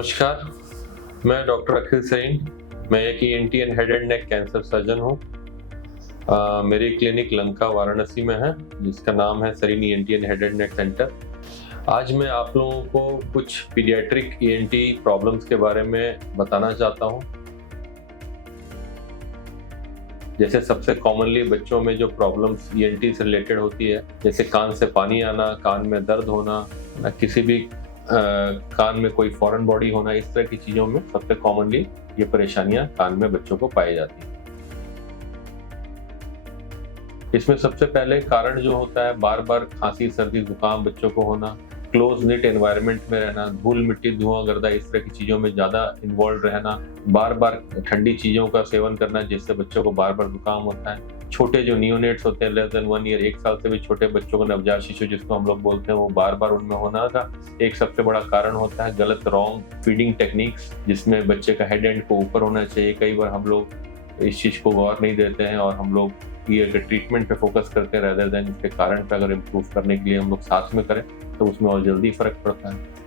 नमस्कार, मैं डॉक्टर अखिल सईन। मैं एक ENT and head and neck cancer surgeon हूँ। मेरी क्लिनिक लंका वाराणसी में है, जिसका नाम है Sareen ENT and head and neck centre. आज मैं आप लोगों को कुछ पीडियाट्रिक ईएनटी प्रॉब्लम्स के बारे में बताना चाहता हूँ। जैसे सबसे कॉमनली बच्चों में जो प्रॉब्लम्स ईएनटी से रिलेटेड होती है, जैसे कान से पानी आना, कान में दर्द होना, किसी भी कान में कोई फॉरेन बॉडी होना, इस तरह की चीज़ों में सबसे कॉमनली ये परेशानियां कान में बच्चों को पाई जाती हैं। इसमें सबसे पहले कारण जो होता है, बार बार खांसी, सर्दी, जुकाम बच्चों को होना, क्लोज निट एनवायरनमेंट में रहना, धूल मिट्टी, धुआं गर्दा, इस तरह की चीज़ों में ज़्यादा इन्वॉल्व रहना, बार बार ठंडी चीज़ों का सेवन करना जिससे बच्चों को बार बार जुकाम होता है। छोटे जो नियोनेट्स होते हैं, लेस देन 1 ईयर, 1 साल से भी छोटे बच्चों को, नवजात शिशु जिसको हम लोग बोलते हैं, वो बार बार उनमें होना का एक सबसे बड़ा कारण होता है गलत रॉन्ग फीडिंग टेक्निक्स, जिसमें बच्चे का हेड एंड को ऊपर होना चाहिए। कई बार हम लोग इस चीज़ को गौर नहीं देते हैं और हम लोग ये अगर ट्रीटमेंट पे फोकस करते हैं रेदर देन इसके कारण पे अगर इम्प्रूव करने के लिए हम लोग साथ में करें तो उसमें और जल्दी फर्क पड़ता है।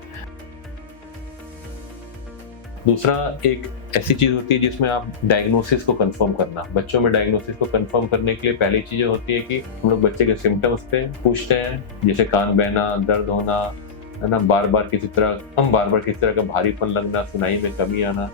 दूसरा एक ऐसी चीज होती है जिसमें आप डायग्नोसिस को कंफर्म करना। बच्चों में डायग्नोसिस को कंफर्म करने के लिए पहली चीज होती है कि हम लोग बच्चे के सिम्टम्स पे पूछते हैं, जैसे कान बहना, दर्द होना, है ना, बार बार किसी तरह का भारीपन लगना, सुनाई में कमी आना।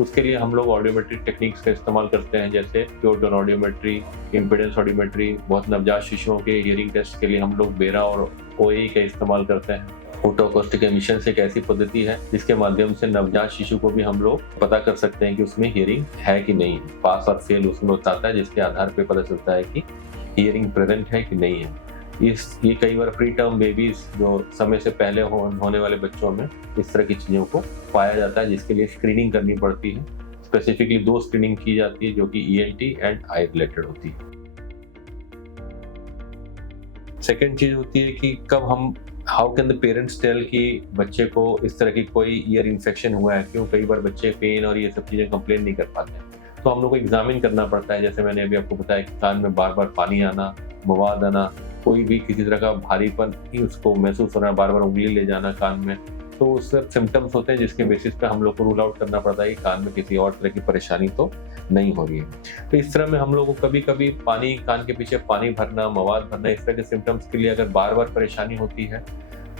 उसके लिए हम लोग ऑडियोमेट्री टेक्निक्स का इस्तेमाल करते हैं, जैसे pure tone audiometry, impedance audiometry. बहुत नवजात शिशुओं के हियरिंग टेस्ट के लिए हम लोग बेरा और ओए का इस्तेमाल करते हैं। फोटो अकॉस्टिक एमिशन एक ऐसी पद्धति है जिसके माध्यम से नवजात शिशु को भी हम लोग पता कर सकते हैं कि उसमें हियरिंग है कि नहीं। पास और फेल उसमें बताता है, जिसके आधार पर पता चलता है कि हियरिंग प्रेजेंट है कि नहीं है। ये कई बार प्री टर्म बेबीज, जो समय से पहले होने वाले बच्चों में इस तरह की चीज़ों को पाया जाता है, जिसके लिए स्क्रीनिंग करनी पड़ती है। स्पेसिफिकली 2 स्क्रीनिंग की जाती है जो कि ईएनटी एंड आई रिलेटेड होती है। सेकेंड चीज होती है कि कब हम how can the parents tell कि बच्चे को इस तरह की कोई ईयर इन्फेक्शन हुआ है। क्यों कई बार बच्चे पेन और ये सब चीज़ें कंप्लेन नहीं कर पाते हैं, तो हम लोग को एग्जामिन करना पड़ता है। जैसे मैंने अभी आपको बताया कि कान में बार बार पानी आना, मवाद आना, कोई भी किसी तरह का भारीपन ही उसको महसूस होना, बार बार उंगली ले जाना कान में, तो उस सब सिम्टम्स होते हैं जिसके बेसिस पे हम लोग को रूल आउट करना पड़ता है कि कान में किसी और तरह की परेशानी तो नहीं हो रही है। तो इस तरह में हम लोग को कभी कभी पानी, कान के पीछे पानी भरना, मवाद भरना, इस तरह के सिम्टम्स के लिए अगर बार बार परेशानी होती है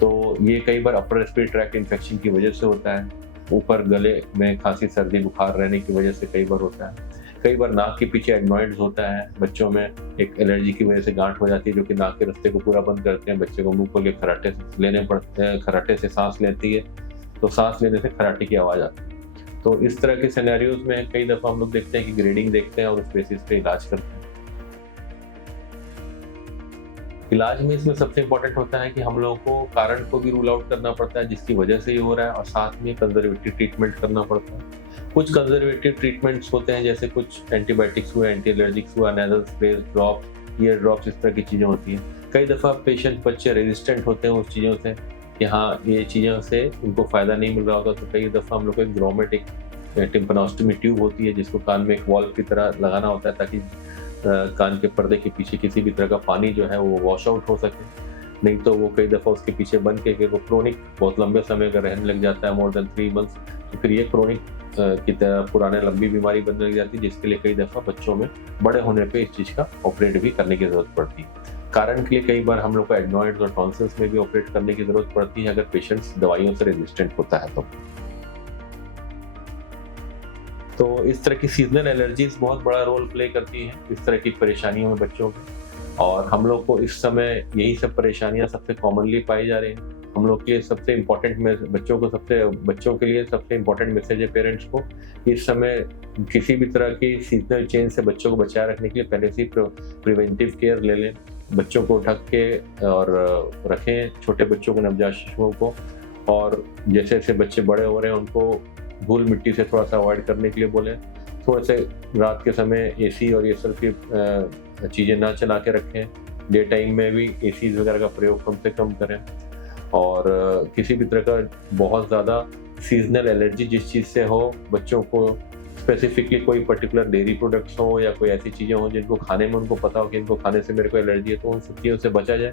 तो ये कई बार अपर रेस्पिरेटरी ट्रैक्ट इन्फेक्शन की वजह से होता है। ऊपर गले में खांसी, सर्दी, बुखार रहने की वजह से कई बार होता है। कई बार नाक के पीछे एडनॉइड्स होता है, बच्चों में एक एलर्जी की वजह से गांठ हो जाती है जो कि नाक के रास्ते को पूरा बंद करते हैं। बच्चे को मुंह खोल के खराटे लेने पड़ते हैं, खराटे से सांस लेती है तो सांस लेने से खराटे की आवाज़ आती है। तो इस तरह के सिनेरियोज में कई दफ़ा हम लोग देखते हैं कि ग्रेडिंग देखते हैं और उस बेसिस पे इलाज करते हैं। इलाज में इसमें सबसे इम्पोर्टेंट होता है कि हम लोगों को कारण को भी रूल आउट करना पड़ता है जिसकी वजह से ये हो रहा है, और साथ में कंजर्वेटिव ट्रीटमेंट करना पड़ता है। कुछ कंजर्वेटिव ट्रीटमेंट्स होते हैं, जैसे कुछ एंटीबायोटिक्स हुए, एंटी एलर्जिक्स हुआ, nasal spray, drop, ear drops, इस तरह की चीज़ें होती हैं। कई दफ़ा पेशेंट, बच्चे रेजिस्टेंट होते हैं उस चीज़ों से कि हाँ ये चीज़ों से उनको फ़ायदा नहीं मिल रहा होता, तो कई दफ़ा हम लोग को एक ग्रोमेट, एक टिम्पैनोस्टोमी ट्यूब होती है जिसको कान में एक वॉल्व की तरह लगाना होता है ताकि कान के पर्दे के पीछे किसी भी तरह का पानी जो है वो वॉश आउट हो सके। नहीं तो वो कई दफ़ा उसके पीछे बन के वो क्रोनिक बहुत लंबे समय अगर रहने लग जाता है, मोर देन 3 मंथ्स, तो फिर ये क्रोनिक की तरह पुराने लंबी बीमारी बनने लग जाती है, जिसके लिए कई दफ़ा बच्चों में बड़े होने पे इस चीज़ का ऑपरेट भी करने की ज़रूरत पड़ती है। कारण के लिए कई बार हम लोग को एडनॉइड्स और टॉन्सिल्स में भी ऑपरेट करने की ज़रूरत पड़ती है अगर पेशेंट्स दवाइयों से रेजिस्टेंट होता है तो इस तरह की सीजनल एलर्जीज बहुत बड़ा रोल प्ले करती हैं इस तरह की परेशानियों में बच्चों में। और हम लोग को इस समय यही सब परेशानियां सबसे कॉमनली पाई जा रही हैं। हम लोग के सबसे इम्पोर्टेंट बच्चों के लिए सबसे इम्पोर्टेंट मैसेज है पेरेंट्स को, इस समय किसी भी तरह की सीजनल चेंज से बच्चों को बचाए रखने के लिए पहले से प्रिवेंटिव केयर ले लें। बच्चों को ढक के और रखें, छोटे बच्चों को, नवजात शिशुओं को। और जैसे जैसे बच्चे बड़े हो रहे हैं उनको धूल मिट्टी से थोड़ा सा अवॉइड करने के लिए बोलें। थोड़े से रात के समय एसी और ये सब की चीज़ें ना चला के रखें। डे टाइम में भी एसीज वगैरह का प्रयोग कम से कम करें। और किसी भी तरह का बहुत ज़्यादा सीजनल एलर्जी जिस चीज़ से हो, बच्चों को स्पेसिफिकली कोई पर्टिकुलर डेयरी प्रोडक्ट्स हो या कोई ऐसी चीज़ें हों जिनको खाने में उनको पता हो कि इनको खाने से मेरे को एलर्जी है, तो उन सब चीज़ों से बचा जाए,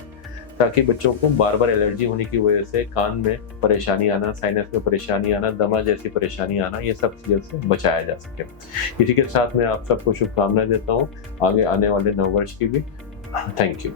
ताकि बच्चों को बार-बार एलर्जी होने की वजह से कान में परेशानी आना, साइनस में परेशानी आना, दमा जैसी परेशानी आना, ये सब चीज़ों से बचाया जा सके। इसी के साथ मैं आप सबको शुभकामनाएँ देता हूँ, आगे आने वाले नववर्ष की भी। Thank you.